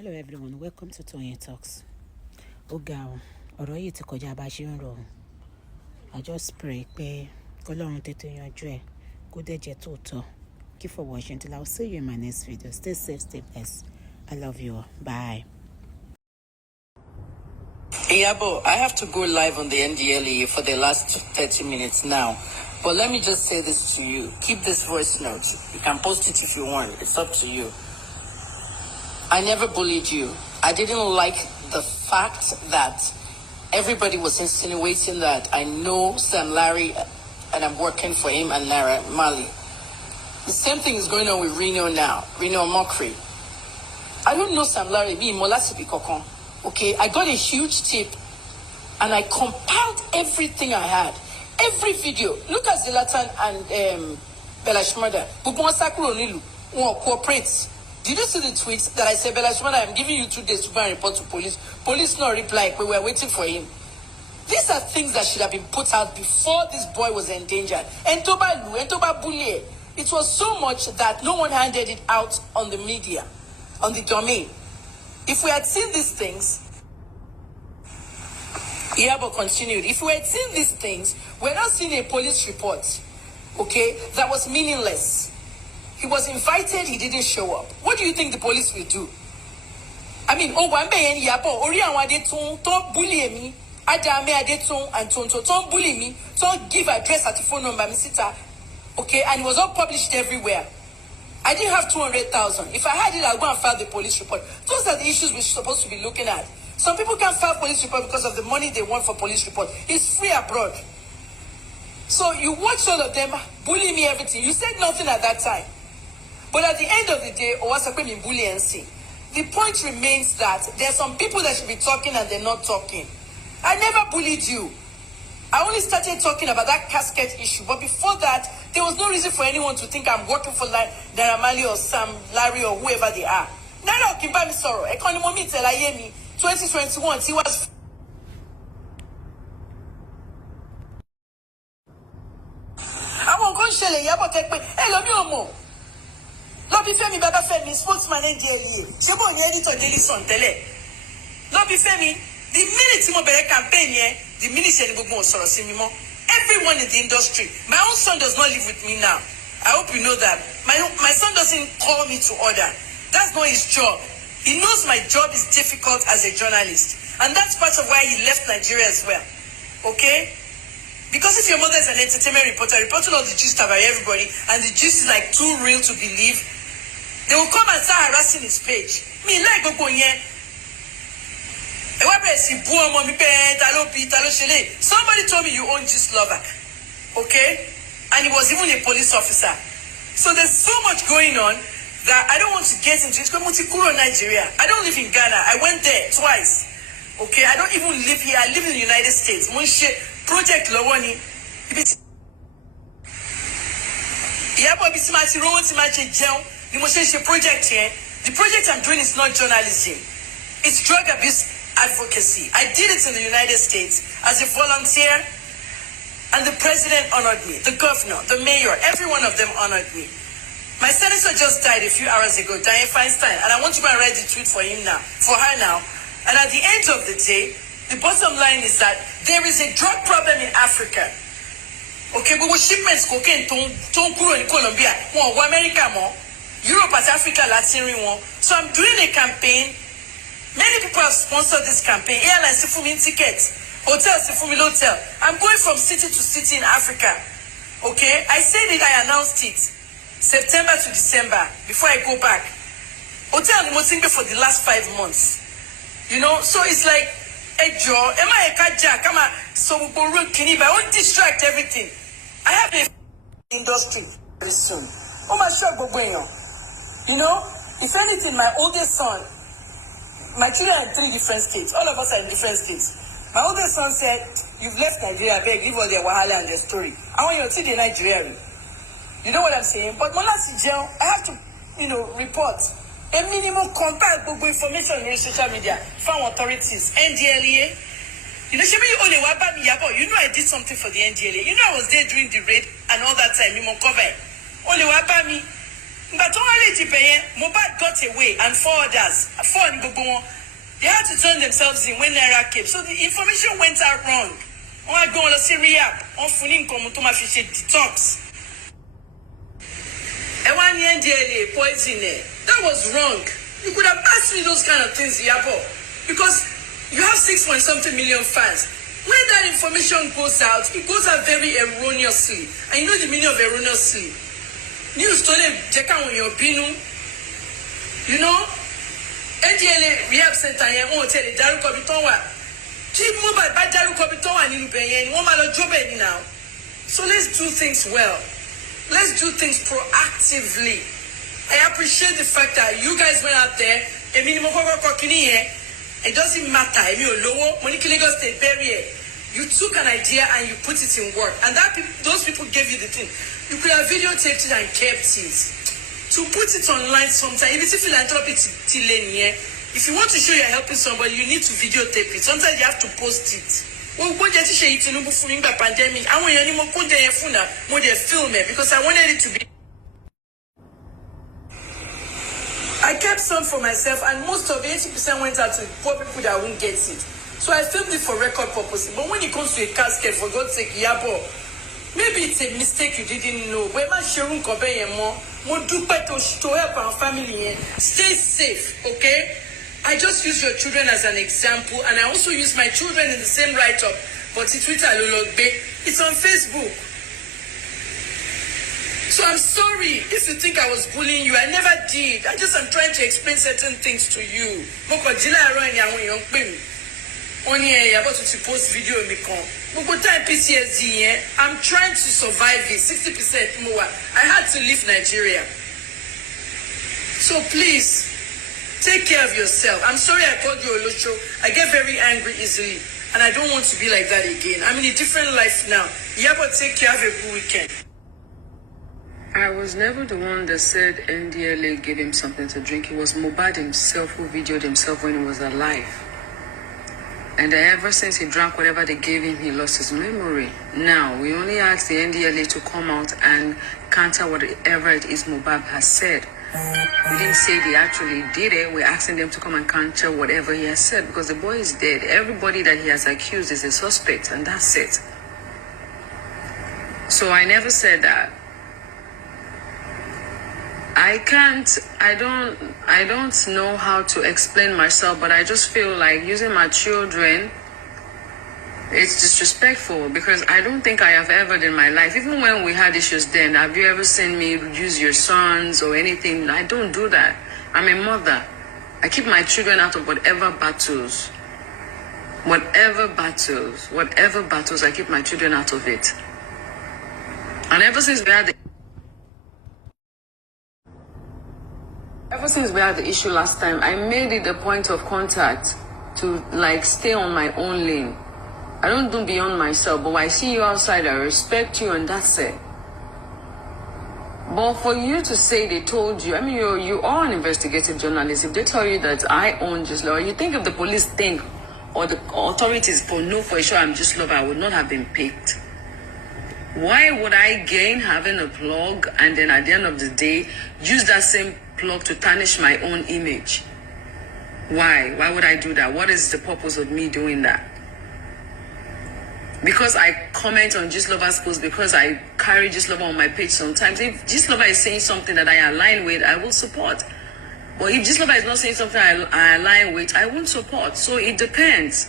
Hello everyone, welcome to Toyeen Talks. Oga ọ̀rọ̀ yìí ti kọjá bá ṣe ń rò. I just pray pé k'Ọlọ́run tètè yanjú ẹ̀ kó dẹ̀ jẹ́ tòótọ́. Thank you for watching till I'll see you in my next video. Stay safe, stay blessed. I love you all. Bye. Iyabo, I have to go live on the NDLE for the last 30 minutes now. But let me just say this to you. Keep this voice note. You can post it if you want. It's up to you. I never bullied you. I didn't like the fact that everybody was insinuating that I know Sam Larry and I'm working for him and Naira Mali. The same thing is going on with Reno now. Reno Mockery. I don't know Sam Larry. Okay, I got a huge tip and I compiled everything I had. Every video. Look at Zlatan and Bella Shmurda. Cooperate. Did you see the tweets that I said, Bella Shmurda, I'm giving you 2 days to go and report to police? Police not reply, but we're waiting for him. These are things that should have been put out before this boy was endangered. Entoba bully. It was so much that no one handed it out on the media, on the domain. If we had seen these things, Iyabo continued, if we had seen these things, we're not seeing a police report, okay, that was meaningless. He was invited, he didn't show up. What do you think the police will do? I mean, Iyabo, Ori Awade don't bully me, Adame Adeton and Tonto, don't bully me, don't give address at the phone number, Misita, okay, and it was all published everywhere. I didn't have 200,000. If I had it, I'll go and file the police report. Those are the issues we're supposed to be looking at. Some people can't file police report because of the money they want for police report. It's free abroad. So you watch all of them bully me, everything. You said nothing at that time. But at the end of the day, the point remains that there are some people that should be talking and they're not talking. I never bullied you. I only started talking about that casket issue. But before that, there was no reason for anyone to think I'm working for Naira Mali or Sam Larry or whoever they are. Naira Okimbami Soro, Economy Telayemi, 2021, he was. I won't go shell Iyabo take me. Hello, me omo. Lobby Femi Baba Femi, spokesman NDLE. Shebo ni editor Daily Sun tele. Lobby Femi, the minute mo bere campaign here, the minute she gbogbo sọ̀rọ̀ sí mi mọ́. Everyone in the industry. My own son does not live with me now. I hope you know that. My son doesn't call me to order. That's not his job. He knows my job is difficult as a journalist. And that's part of why he left Nigeria as well. Okay? Because if your mother is an entertainment reporter, reporting all the gist about everybody, and the gist is like too real to believe, they will come and start harassing his page. Me like go here. Somebody told me you own Gist Lover. Okay? And he was even a police officer. So there's so much going on that I don't want to get into it. Nigeria. I don't live in Ghana. I went there twice. Okay? I don't even live here. I live in the United States. Project Lowoni. Project here. The project I'm doing is not journalism. It's drug abuse advocacy. I did it in the United States as a volunteer, and the president honored me, the governor, the mayor, every one of them honored me. My senator just died a few hours ago, Dianne Feinstein, and I want to go and write the tweet for her now. And at the end of the day, the bottom line is that there is a drug problem in Africa. Okay, but with shipments cocaine don't grow in Colombia, America more, Europe and Africa, Latin one. So I'm doing a campaign. Many people have sponsored this campaign. Airlines for me tickets, hotels for me hotel. I'm going from city to city in Africa. Okay, I said it. I announced it September to December before I go back. Hotel in for the last 5 months. You know, so it's like a job. Am I a kaja? Come on, so we go real clean. I won't distract everything. I have a industry very soon. Oh my God, you know, if anything, my oldest son. My children are in 3 different states. All of us are in different states. My oldest son said, you've left Nigeria, beg, give all their wahala and their story. I want you to see the Nigerian. You know what I'm saying? But I have to, report. A minimum compile Google information on social media from authorities. NDLEA. You know, I did something for the NDLEA. You know, I was there during the raid and all that time. Only But only Mohbad got away and 4 others, 4 in Gbogbo, they had to turn themselves in when Naira came. So the information went out wrong. I go on a Syria, on Funin Komutoma Fish detox. And 1 year daily poison. That was wrong. You could have asked me those kind of things, Iyabo, because you have 6-point-something million fans. When that information goes out, it goes out very erroneously. And you know the meaning of erroneously. News told them, check out on your pinu. You know, NDLA Rehab Center, you won't tell it, Daru Kobitonwa. Keep mobile by Daru Kobitonwa in Ubeyen, one man job now. So let's do things well. Let's do things proactively. I appreciate the fact that you guys went out there, it doesn't matter. Lagos State barrier. You took an idea and you put it in work. And those people gave you the thing. You could have videotaped it and kept it. To put it online sometime, if you want to show you're helping somebody, you need to videotape it. Sometimes you have to post it. Well, what did you say it in the pandemic? I want any more film it because I wanted it to be. I kept some for myself, and most of 80% went out to poor people that won't get it. So I filmed it for record purposes. But when it comes to a casket, for God's sake, Iyabo, maybe it's a mistake you didn't know. But more do better to help our family. Stay safe, okay? I just use your children as an example, and I also use my children in the same write-up. But it's Twitter, it's on Facebook. So I'm sorry if you think I was bullying you. I never did. I just am trying to explain certain things to you. Only about to post video in time PCSD, I'm trying to survive it. 60% more. I had to leave Nigeria. So please, take care of yourself. I'm sorry I called you Olocho. I get very angry easily. And I don't want to be like that again. I'm in a different life now. Iyabo, take care. Have a good weekend. I was never the one that said NDLA gave him something to drink. It was Mohbad himself who videoed himself when he was alive. And ever since he drank whatever they gave him, he lost his memory. Now, we only ask the NDLA to come out and counter whatever it is Mohbad has said. We didn't say they actually did it. We're asking them to come and counter whatever he has said because the boy is dead. Everybody that he has accused is a suspect, and that's it. So I never said that. I don't know how to explain myself, but I just feel like using my children, it's disrespectful because I don't think I have ever in my life, even when we had issues then, have you ever seen me use your sons or anything? I don't do that. I'm a mother. I keep my children out of whatever battles, I keep my children out of it. And ever since we had the issue last time, I made it a point of contact to stay on my own lane. I don't do beyond myself, but when I see you outside, I respect you, and that's it. But for you to say they told you, I mean, you are an investigative journalist. If they tell you that I own Gistlover, you think if the police think or the authorities know for sure I'm Gistlover, I would not have been picked. Why would I gain having a plug and then at the end of the day use that same plug to tarnish my own image? Why would I do that? What is the purpose of me doing that? Because I comment on Gistlover's post, because I carry Gistlover on my page sometimes. If Gistlover is saying something that I align with, I will support. But if Gistlover is not saying something I align with, I won't support. So it depends.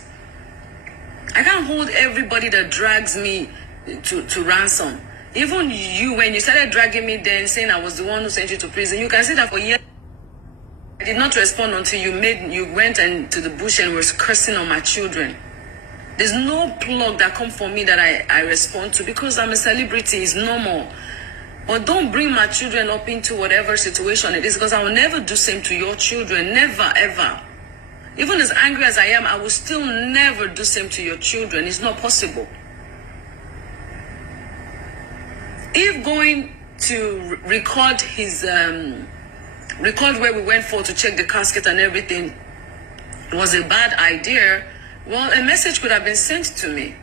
I can't hold everybody that drags me to ransom. Even you, when you started dragging me then, saying I was the one who sent you to prison, you can say that for years. I did not respond until you went to the bush and was cursing on my children. There's no plug that come for me that I respond to because I'm a celebrity. It's normal. But don't bring my children up into whatever situation it is, because I will never do same to your children. Never, ever. Even as angry as I am, I will still never do same to your children. It's not possible. If going to record where we went for to check the casket and everything was a bad idea, well, a message could have been sent to me.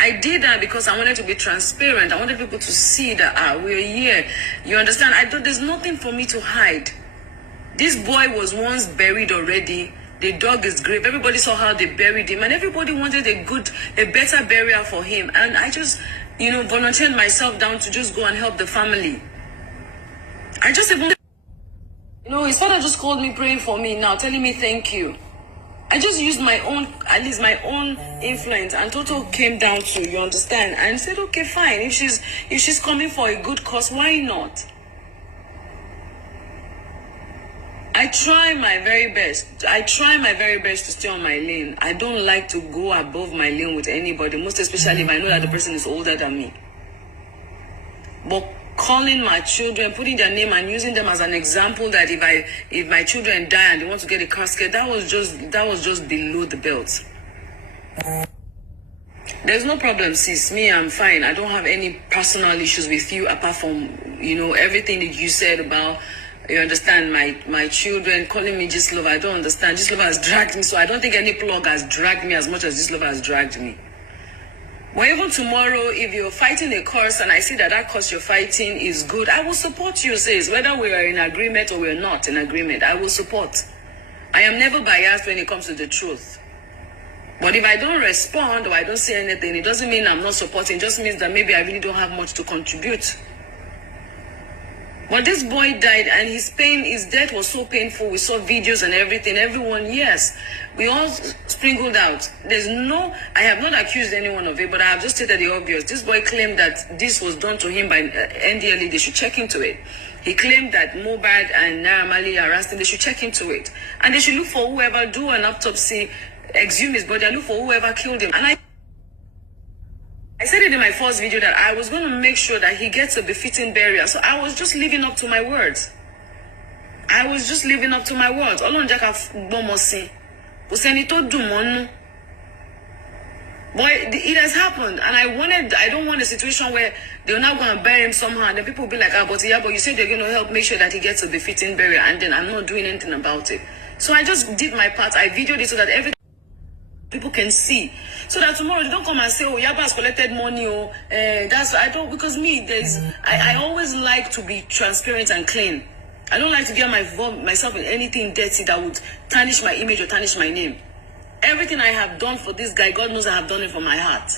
I did that because I wanted to be transparent. I wanted people to see that we're here. You understand? There's nothing for me to hide. This boy was once buried already. They dug his grave. Everybody saw how they buried him, and everybody wanted a better burial for him. And I just, volunteered myself down to just go and help the family. I just even, his father just called me praying for me now, telling me thank you. I just used my own influence, and Toto came down to, you understand, and said, okay, fine. If she's coming for a good cause, why not? I try my very best to stay on my lane. I don't like to go above my lane with anybody, most especially if I know that the person is older than me. But calling my children, putting their name and using them as an example that if my children die and they want to get a casket, that was just below the belt. There's no problem, sis. Me, I'm fine. I don't have any personal issues with you apart from, everything that you said about, you understand, my children calling me Gislova. I don't understand. Gislova has dragged me, so I don't think any plug has dragged me as much as Gislova has dragged me. But even tomorrow, if you're fighting a cause and I see that cause you're fighting is good, I will support you, sis. Whether we are in agreement or we're not in agreement, I will support. I am never biased when it comes to the truth. But if I don't respond or I don't say anything, it doesn't mean I'm not supporting. It just means that maybe I really don't have much to contribute. But this boy died, and his death was so painful. We saw videos and everything. Everyone, yes. We all sprinkled out. I have not accused anyone of it, but I have just stated the obvious. This boy claimed that this was done to him by NDLE. They should check into it. He claimed that Mohbad and Naira Marley harassed him. They should check into it. And they should look for whoever, do an autopsy, exhume his body, and look for whoever killed him. And I said it in my first video that I was going to make sure that he gets a befitting burial. So I was just living up to my words. Olon jaka bomosi. Useni to dumonu. Boy, it has happened, and I don't want a situation where they're not going to bury him somehow, and then people will be like, but you said they're going to help make sure that he gets a befitting burial, and then I'm not doing anything about it. So I just did my part. I videoed it so that people can see, so that tomorrow they don't come and say, Iyabo has collected money, because I always like to be transparent and clean. I don't like to get myself in anything dirty that would tarnish my image or tarnish my name. Everything I have done for this guy, God knows I have done it from my heart.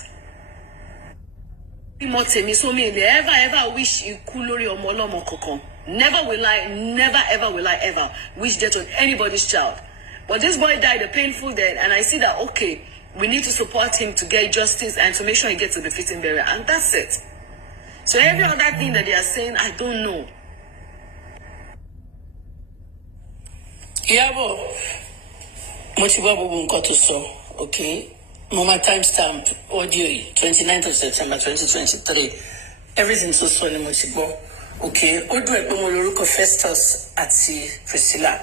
Ever wish you kulori or molomo kokon. Never ever will I ever wish death on anybody's child. But this boy died a painful death, and I see that, okay, we need to support him to get justice and to make sure he gets a befitting burial, and that's it. So every other thing that they are saying, I don't know. Iyabo, okay? Mama timestamp audio 29th of September 2023. Everything's so sorry, Mochibo. Okay, Odu Ekpomoloruko Festus Ati Priscilla.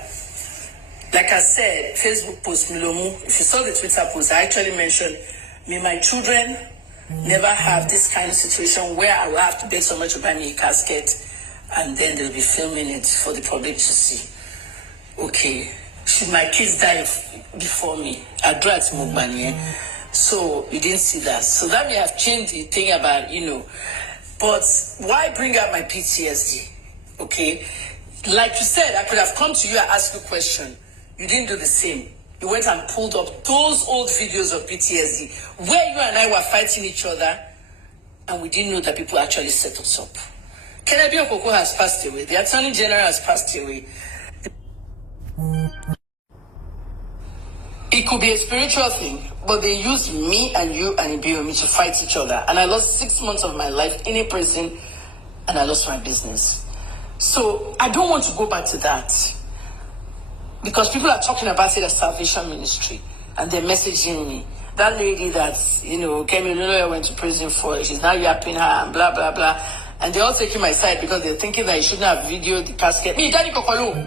Like I said, Facebook post Milomu. If you saw the Twitter post, I actually mentioned, may my children never have this kind of situation where I will have to beg someone to buy me a casket, and then they'll be filming it for the public to see. Okay, should my kids die before me? I'd rather Mohbad. So you didn't see that. So that may have changed the thing about, but why bring up my PTSD? Okay, like you said, I could have come to you and asked you a question. You didn't do the same. You went and pulled up those old videos of PTSD where you and I were fighting each other, and we didn't know that people actually set us up. Kennedy Okoko has passed away. The Attorney General has passed away. It could be a spiritual thing, but they used me and you and Ibiomi to fight each other. And I lost 6 months of my life in a prison, and I lost my business. So I don't want to go back to that. Because people are talking about it as Salvation Ministry, and they're messaging me. That lady that, Kemi Olunloyo went to prison for, she's now yapping her and blah, blah, blah. And they're all taking my side because they're thinking that you shouldn't have videoed the casket. Me, Daddy Kokolo.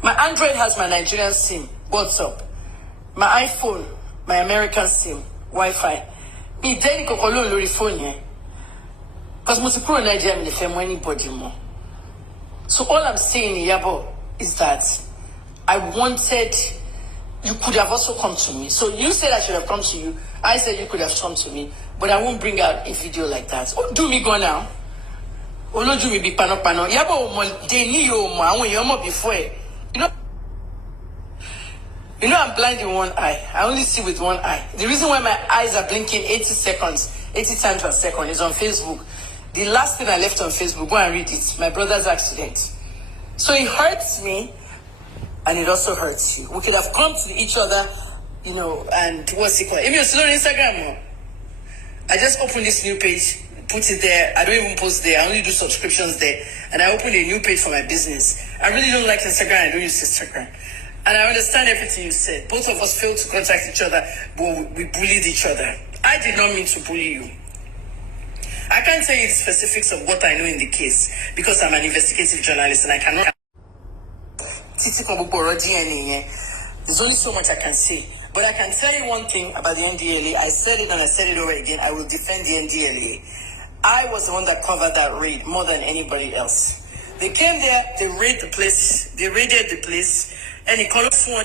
My Android has my Nigerian SIM, WhatsApp. My iPhone, my American SIM, Wi-Fi. Me, Daddy Kokolo lori phone here. Because Musikuro Nigeria, me the fame anybody more. So all I'm saying, Iyabo, is that I wanted you could have also come to me. So you said I should have come to you. I said you could have come to me. But I won't bring out a video like that. Oh, do me go now. Oloju mi bi pano. Iyabo mo de ni yo mo awon eyan mo before. You know I'm blind in one eye. I only see with one eye. The reason why my eyes are blinking 80 times per second is on Facebook. The last thing I left on Facebook, go and read it. My brother's accident. So it hurts me, and it also hurts you. We could have come to each other, and what's it called? If you're still on Instagram, I just opened this new page, put it there. I don't even post there. I only do subscriptions there. And I opened a new page for my business. I really don't like Instagram. I don't use Instagram. And I understand everything you said. Both of us failed to contact each other, but we bullied each other. I did not mean to bully you. I can't tell you the specifics of what I know in the case because I'm an investigative journalist and I cannot. There's only so much I can say. But I can tell you one thing about the NDLA. I said it and I said it over again. I will defend the NDLA. I was the one that covered that raid more than anybody else. They came there, they raided the place, and it called for.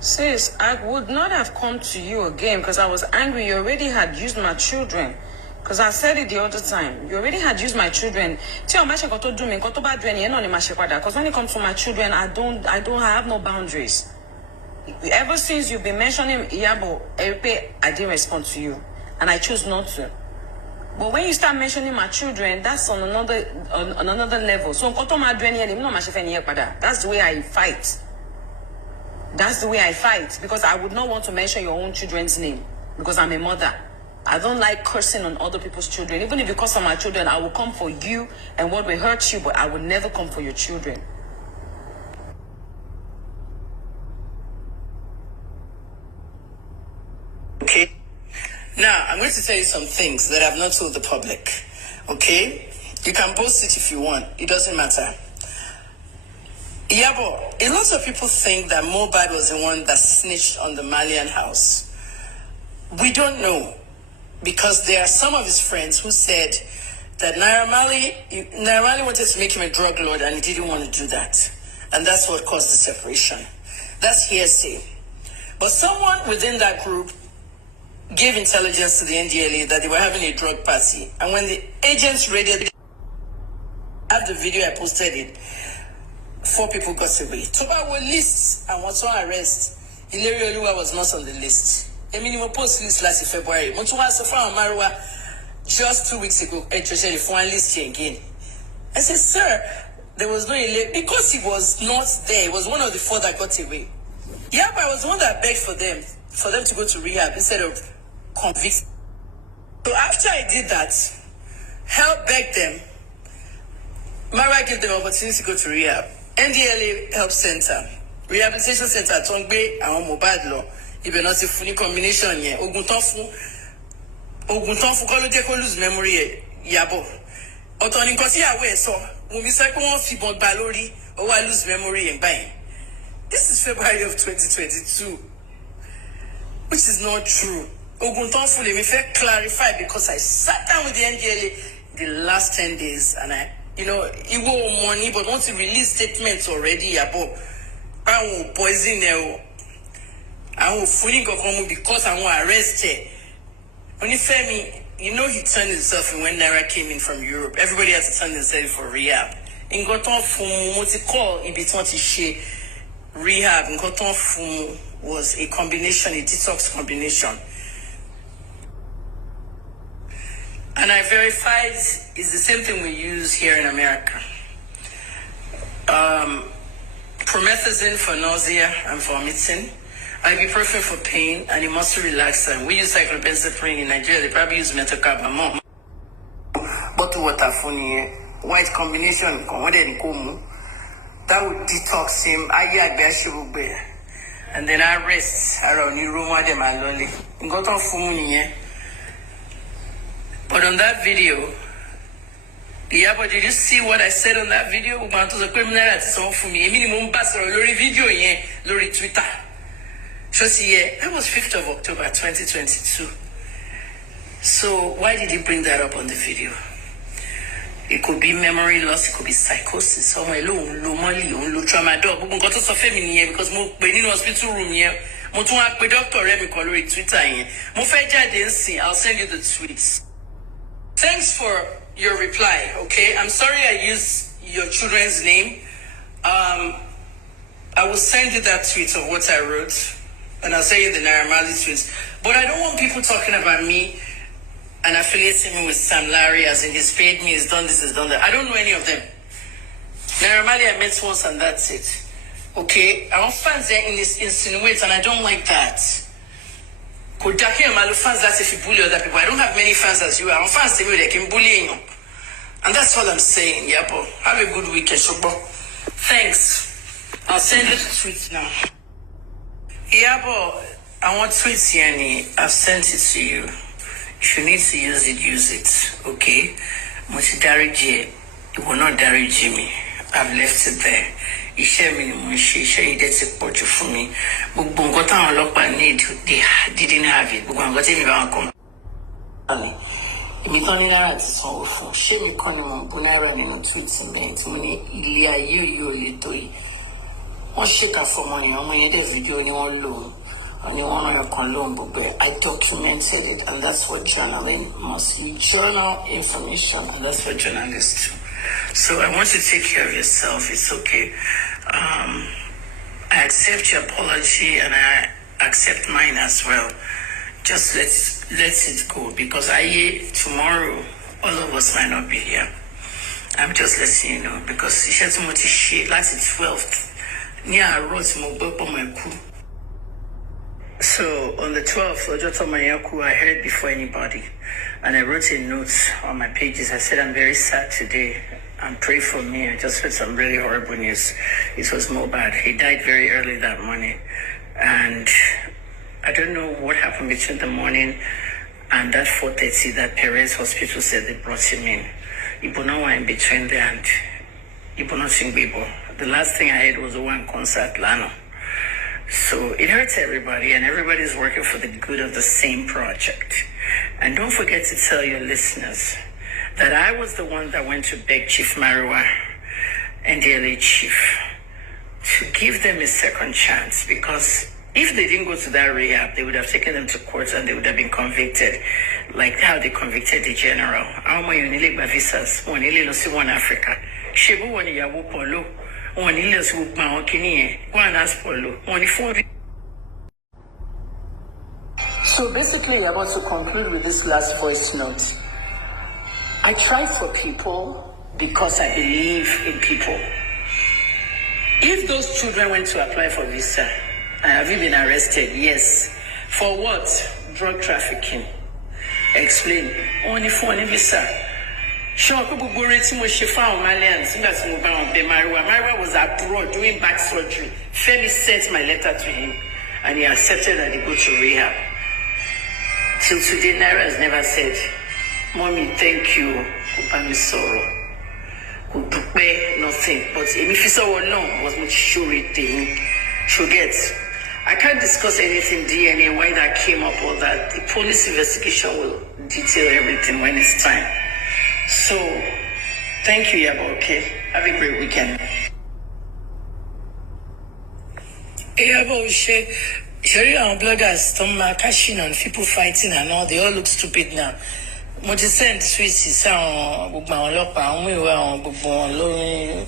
Sis, I would not have come to you again because I was angry. You already had used my children. Because I said it the other time. You already had used my children. Because when it comes to my children, I have no boundaries. Ever since you've been mentioning Iyabo, I didn't respond to you. And I chose not to. But when you start mentioning my children, that's on another level. So that's the way I fight. That's the way I fight. Because I would not want to mention your own children's name. Because I'm a mother. I don't like cursing on other people's children. Even if you curse on my children, I will come for you and what will hurt you, but I will never come for your children. Okay. Now, I'm going to tell you some things that I've not told the public. Okay? You can post it if you want. It doesn't matter. Iyabo, a lot of people think that Mohbad was the one that snitched on the Malian house. We don't know. Because there are some of his friends who said that Naira Marley wanted to make him a drug lord and he didn't want to do that. And that's what caused the separation. That's hearsay. But someone within that group gave intelligence to the NDLA that they were having a drug party. And when the agents raided, I have the video, I posted it, 4 people got away. Toba were lists and was on arrest. Hilary Oluwa was not on the list. A minimum post list last February. Montuwa Safran Marwa just 2 weeks ago, especially for one list here again. I said, sir, there was no elect because he was not there. He was one of the 4 that got away. Yeah, but I was the one that begged for them to go to rehab instead of convict. So after I did that, help beg them, Mara gave them opportunity to go to rehab. NDLA Help Center, Rehabilitation Center, Tongbe, and Mohbad law. Ibẹ̀ náà ti fún ní combination yẹn. Ogun tán fún kọ́ ló jẹ́ kó lose memory ẹ̀ Iyabo. Ọ̀tọ̀ ni nǹkan tí ìyàwó ẹ̀ sọ. Wùmí sọ pé wọ́n fìbọn gbà lórí ó wá lose memory ẹ̀ báyìí. This is February of 2022, which is not true. Ogun tán fún lèmi fẹ́ clarify because I sat down with the NDLA the last 10 days and Iwo money, but once you release statements already, Iyabo, I will poison them. I will fully go home because I want arrested. Only Femi, he turned himself in when Naira came in from Europe. Everybody has to turn themselves for rehab. In Goton Fumu, what he called in Bitonti rehab, in Goton Fumu was a combination, a detox combination. And I verified it's the same thing we use here in America. Promethazine for nausea and vomiting. Ibuprofen for pain and muscle relaxant. We use cyclobenzaprine in Nigeria. They probably use metocarbamol. Bottled water for white combination. That would detox him. And then I rest around your room. But on that video, Iyabo, did you see what I said on that video? Video Twitter. That was 5th of October 2022. So why did he bring that up on the video? It could be memory loss, it could be psychosis. Someone alone, low money, low tramadol. But got to suffer me here because mo in hospital room here. Mo tún wá pe doctor rẹ̀ mi kan lórí Twitter yẹn. Mo fẹ́ jáde nsìn. I'll send you the tweets. Thanks for your reply. Okay, I'm sorry I used your children's name. I will send you that tweet of what I wrote, and I'll send you the Naira Marley tweets. But I don't want people talking about me and affiliating me with Sam Larry, as in he's paid me, he's done this, he's done that. I don't know any of them. Naira Marley I met once and that's it. Okay? Our fans there insinuate, and I don't like that. Kodaki and Malu fans, that's if you bully other people. I don't have many fans as you are. Our fans say they can bully you. And that's all I'm saying, Iyabo. Have a good weekend, Shobo. Thanks. I'll send you the tweets now. Iyabo, I want tweets here. I've sent it to you. If you need to use it, okay? Much dariji, it will not dariji me. I've left it there. Iṣẹ́ mi ni mo ṣe, iṣẹ́ yìí dẹ̀ ti pọ̀ jù fún mi. Gbogbo nǹkan táwọn ọlọ́pàá need, they didn't have it. Gbogbo nǹkan tí mi bá wọn kọ́. Èmi tán ní náírà ti sanwó fún. Ṣé mi kọ́ ni mo ń bú náírà nínú túwìtì mẹ́rin tí mo ní ilé ayé yìí ò lè tó yìí? Wọ́n ṣèkà fọmọ yẹn, ọmọ yẹn dẹ̀ fídíò ni wọ́n lò ó. I documented it, and that's what journaling must be. Journal information, and that's what journalists do. So I want you to take care of yourself. It's okay. I accept your apology, and I accept mine as well. Just let it go, because tomorrow all of us might not be here. I'm just letting you know, because she had so much shit. Last 12th, near I wrote my coup. So on the 12th, I heard before anybody, and I wrote a note on my pages. I said, I'm very sad today, and pray for me. I just heard some really horrible news. It was Mohbad. He died very early that morning, and I don't know what happened between the morning and that 4:30 that Perez Hospital said they brought him in. Ibono were in between there, and Ibono Singbibo. The last thing I heard was the one concert, Lano. So it hurts everybody, and everybody's working for the good of the same project. And don't forget to tell your listeners that I was the one that went to beg Chief Marua and the LA chief to give them a second chance, because if they didn't go to that rehab, they would have taken them to court and they would have been convicted, like how they convicted the general. Visas, one Africa. Shebu one Iyabo Polo. Go and ask Polo. So basically, I'm about to conclude with this last voice note. I try for people because I believe in people. If those children went to apply for visa, have you been arrested? Yes. For what? Drug trafficking. Explain. Only for any visa. Sure, people worried too much. She found Malians. Mariwa was abroad doing back surgery. Femi sent my letter to him, and he accepted that he go to rehab. Till today, Naira has never said, "Mommy, thank you, Upami Soro." Nothing. But if you saw no, was much sure it get. I can't discuss anything DNA, why that came up, or that. The police investigation will detail everything when it's time. So, thank you, Iyabo, okay? Have a great weekend. Iyabo, Sherry and bloggers, some cashing on people fighting and all, they all look stupid now. Mo ti send tweets sáwọn gbogbo àwọn ọlọ́pàá, àwọn ìwé àwọn gbogbo wọn lórí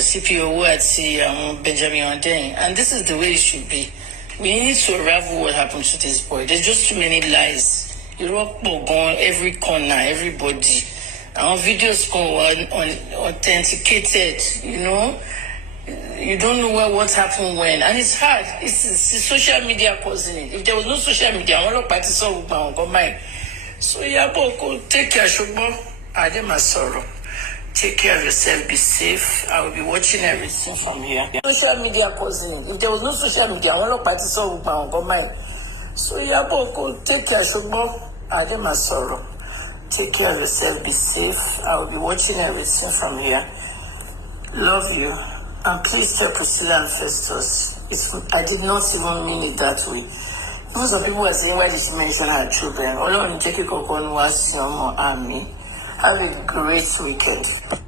CPO àti àwọn Benjamin Hundeyin, and this is the way it should be. We need to unravel what happened to this boy. There's just too many lies. Irọ́ pọ̀ gan every corner, everybody. Our videos go authenticated, you know. You don't know what happened when, and it's hard. It's social media causing it. If there was no social media, I want to participate with my. So Iyabo, take care, Shobo. Ademasoro. Take care of yourself. Be safe. I will be watching everything from here. Social media causing it. If there was no social media, I want to participate with my. So Iyabo, take care, Shobo. Ademasoro. Take care of yourself. Be safe. I will be watching everything from here. Love you. And please tell Priscilla and Festus. I did not even mean it that way. Most of people are saying, why did she mention her children? Olunloyo take it on was no more army. Have a great weekend.